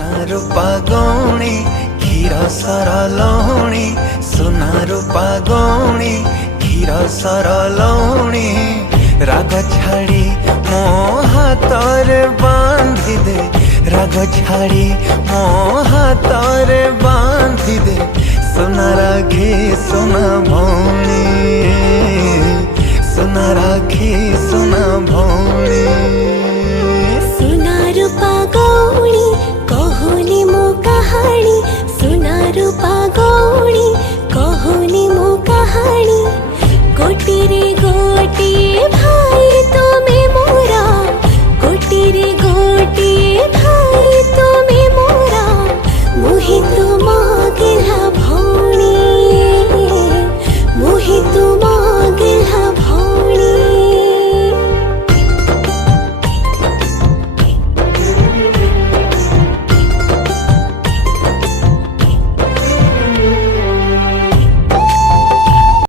सुना रूपा गौणी क्षीर सरलौणी सुना रूपा गौणी क्षीर सरलौणी राग छाड़ी मो हाथरे बांधी दे राग छाड़ी मो हाथरे बांधी दे सुना राखी सुना भौणी सुना राखी सुना भौणी सुना रूपा गौणी